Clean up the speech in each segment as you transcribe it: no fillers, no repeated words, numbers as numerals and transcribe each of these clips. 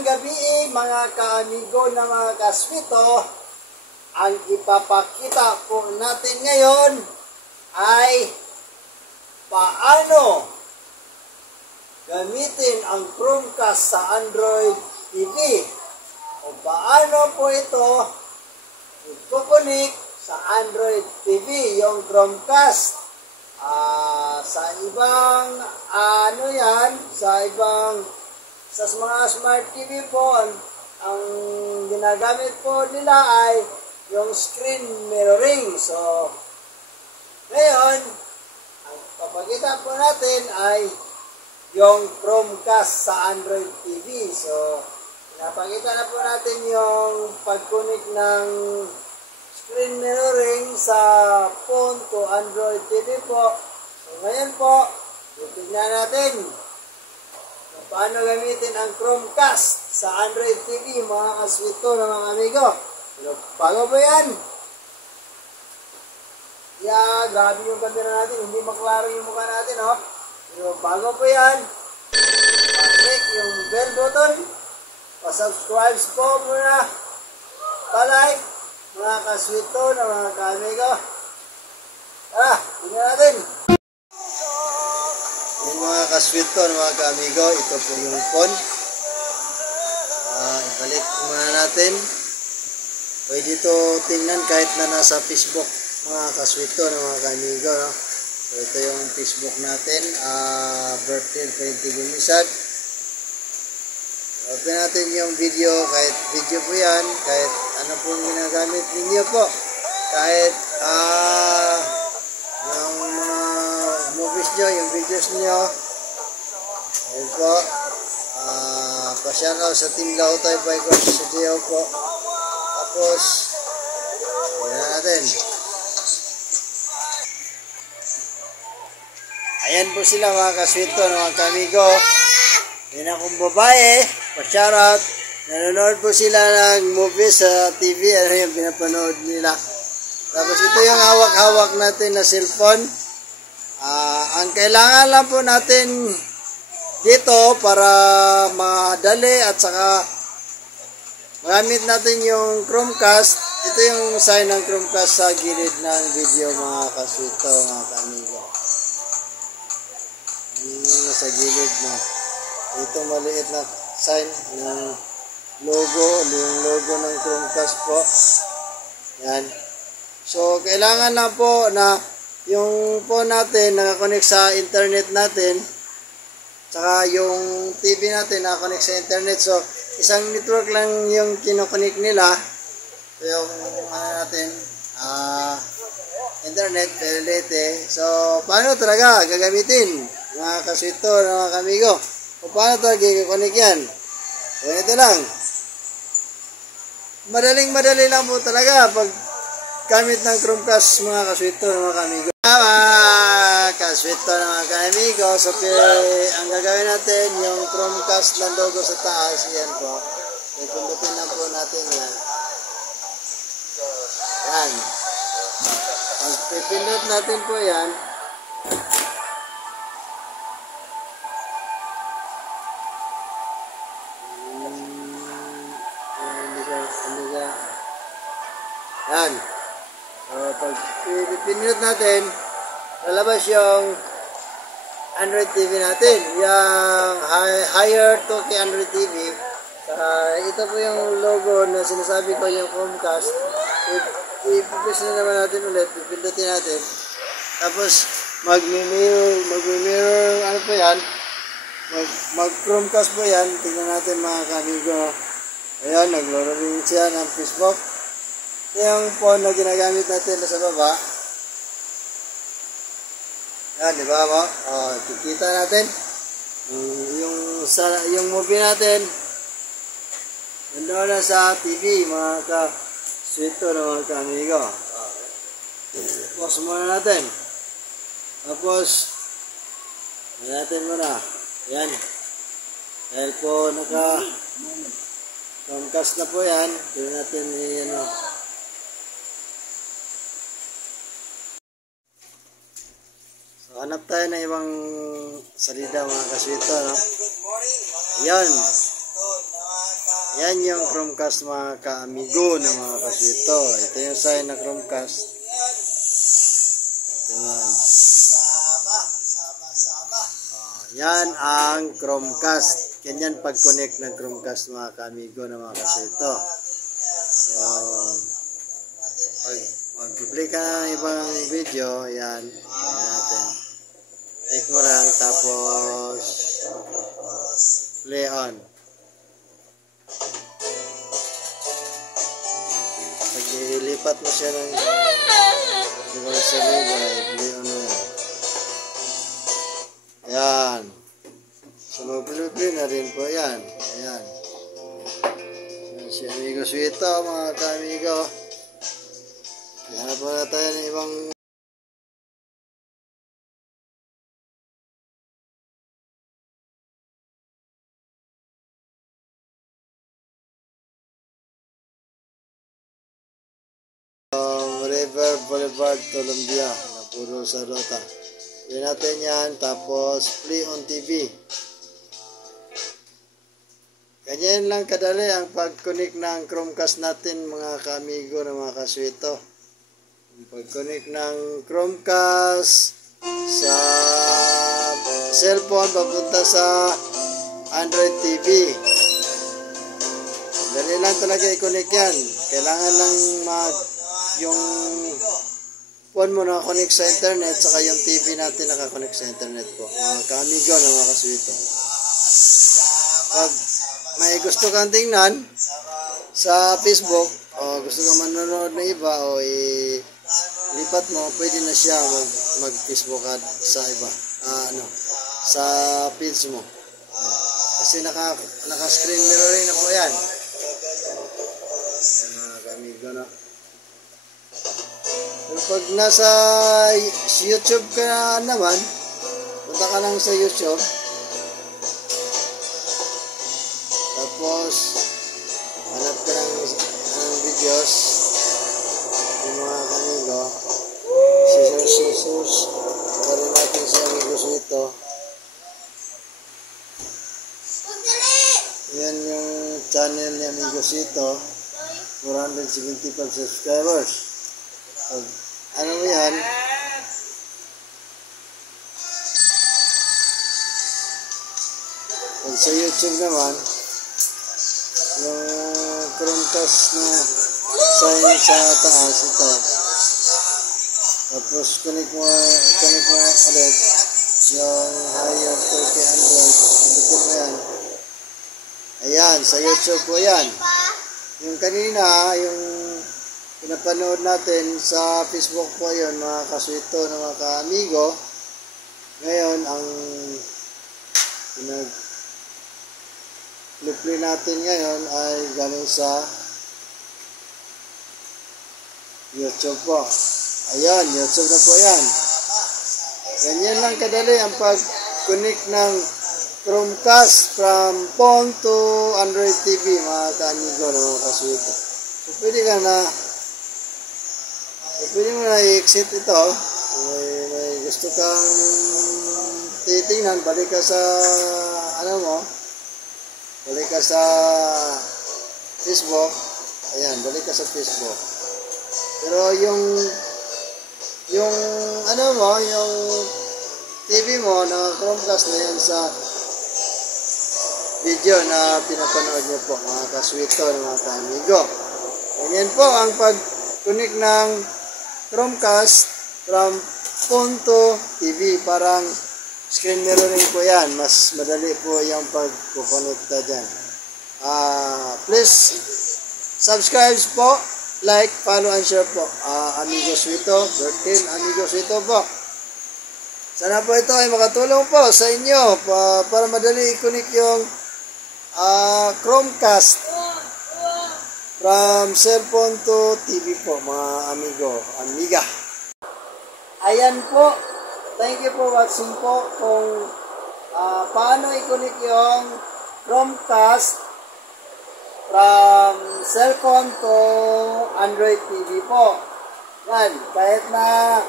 Magandang gabi mga kaamigo na mga kaswito. Ang ipapakita po natin ngayon ay paano gamitin ang Chromecast sa Android TV. O paano po ito ikukunik sa Android TV, yung Chromecast. Sa ibang sa mga smart TV po, ang ginagamit po nila ay yung screen mirroring. So, ngayon, ang papakita po natin ay yung Chromecast sa Android TV. So, napakita na po natin yung pag-connect ng screen mirroring sa phone to Android TV po. So, ngayon po, titignan natin paano gamitin ang Chromecast sa Android TV, mga kaswito na mga amigo. Pero bago po yan, grabe yung camera natin, hindi maklaro yung mukha natin, oh. Pero bago po yan, pa-click yung bell button, pa-subscribe po muna, pa-like, mga kaswito na mga ka-amigo. Tara, tingnan natin. Yung mga kaswito na mga ka-amigo, ito po yung phone. Ibalik muna natin. Pwede ito tingnan kahit na nasa Facebook, mga kaswito na mga ka-amigo, no? So, ito yung Facebook natin, birthday painting gumisag. Open natin yung video, kahit video po yan, kahit ano po ginagamit ninyo po. Kahit yung mga movies nyo, yung videos nyo. Ayun po. Pa-shoutout sa Team Lautay Bikers sa Geo po. Tapos, ayan natin. Ayan po sila mga kaswito, mga kamigo. Yan akong babae. Pa-shoutout. Nanonood po sila ng movies sa TV. Ano yung pinapanood nila. Tapos ito yung hawak-hawak natin na cellphone. Ang kailangan lang po natin dito para madali at saka magamit natin yung Chromecast. Ito yung sign ng Chromecast sa gilid ng video, mga kaswito, mga kamigo. Sa gilid na. Ito maliit na sign ng logo, yung logo ng Chromecast po. Yan. So, kailangan na po na yung phone natin nakakonect sa internet natin, saka yung TV natin nakakonect sa internet. So, isang network lang yung kinokonect nila. So, yung internet, pelete. So, paano talaga gagamitin, mga kaswito, mga kamigo? O paano talaga gagamitin yan? So, ito lang. Madaling-madali lang po talaga pag gamit ng Chromecast, mga kaswito, mga kamigo. Mga kaswito, mga kamigo. So, ang gagawin natin, yung Chromecast na logo sa taas, yan po. Pindutin lang po natin yan. Yan. Pag pipindot natin po yan, yan. So, pag pinindot natin, lalabas yung Android TV natin, yung higher 2K Android TV. Ito po yung logo na sinasabi ko, yung Chromecast. I-press na naman natin ulit, pipindutin natin. Tapos, mag-mirror, ano po yan? Mag-Chromecast po yan. Tingnan natin, mga kamigo. Ayan, naglaro-ring siya ng Facebook. Ito yung phone na ginagamit natin sa baba. Yan, di ba mo? Kikita natin. Yung movie natin, nandoon na sa TV, mga kaswito na mga kamigo. Pause muna natin. Tapos, natin muna. Yan. Dahil po Chromecast na po yan. Doon natin So, hanap tayo ng ibang salida, mga kaswito, no? Ayan. Yan yung Chromecast mga ka-amigo na mga kaswito. Ito yung sign na Chromecast. Yan. Yan ang Chromecast. Ganyan pag-connect ng Chromecast mga ka-amigo na mga kaswito. So, pag mag-play ka ng ibang video, yan. Yan natin. Click mo lang, tapos play on. Pag ilipat mo siya ng ibang saliba, i-play on mo yan. Yan. So, mag-play na rin po yan. Ayan. Yan si Amigo Suito, mga ka-amigo. Hanap po na tayo ng ibang River Boulevard, Columbia, na puro sa Rota. Gawin natin yan, tapos play on TV. Ganyan lang kadali ang pag-connect ng Chromecast natin mga ka-amigo na mga kaswito. Pag-connect ng Chromecast sa cellphone papunta sa Android TV. Dali lang talaga i-connect yan. Kailangan lang yung phone mo nakakonect sa internet, saka yung TV natin nakakonect sa internet po. Mga ka-amigo na mga kaswito. Pag may gusto kang tingnan sa Facebook, o gusto kang manonood ng iba, o lipat mo, pwede na siya mag-Facebook ad sa iba. Sa page mo. Kasi naka-screen mirroring na po yan. Mga ka-amigo na. Pero pag nasa YouTube ka naman, punta ka lang sa YouTube. Tapos, hanap ka ng videos. Yung mga kamigo. Scissors. Saka rin natin si Amigo Suito. Yan yung channel ni Amigo Suito. 475 subscribers. Ano mo yan? Pag sa YouTube naman, yung Chromecast na sign sa taas, ito. Tapos connect mo ulit yung higher 30 Android. Pinutin mo yan. Ayan, sa YouTube po yan. Yung kanina, yung pinapanood natin sa Facebook po yun, mga kaswito na mga ka-amigo. Ngayon, ang pinag-play natin ngayon ay galing sa YouTube po. Ayan, YouTube na po yan. Ganyan lang kadali ang pag-connect ng Chromecast from phone to Android TV, mga ka-amigo na mga kaswito. So, pwede mo na i-exit ito. May gusto kang titingnan, balik ka sa balik ka sa Facebook. Ayan, balik ka sa Facebook. Pero yung TV mo na Chromecast na yan sa video na pinapanood niyo po, mga kaswito na mga ka-amigo. Ganyan po ang pag-connect ng Chromecast from phone to TV. Parang screen mirroring po yan. Mas madali po yung pag-connecta dyan. Please subscribe po, like, follow, and share po. Amigo Suito, Bertin Amigo Suito po. Sana po ito ay makatulong po sa inyo para madali i-connect yung Chromecast from cellphone to TV po, mga amigo, amiga. Ayan po. Thank you for watching po kung paano i-connect yung Chromecast from cellphone to Android TV po. Yan. Kahit na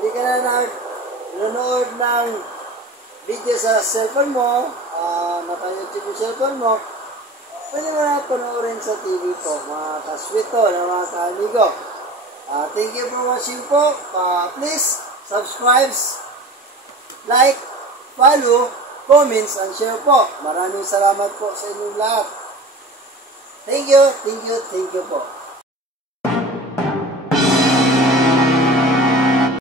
hindi ka na nanonood ng video sa cellphone mo, naka-YouTube yung cellphone mo, pwede mo na panoorin sa TV po, mga kaswito na mga kaamigo. Thank you for watching po. Please subscribe, like, follow, comments, and share po. Maraming salamat po sa inyong lahat. Thank you po.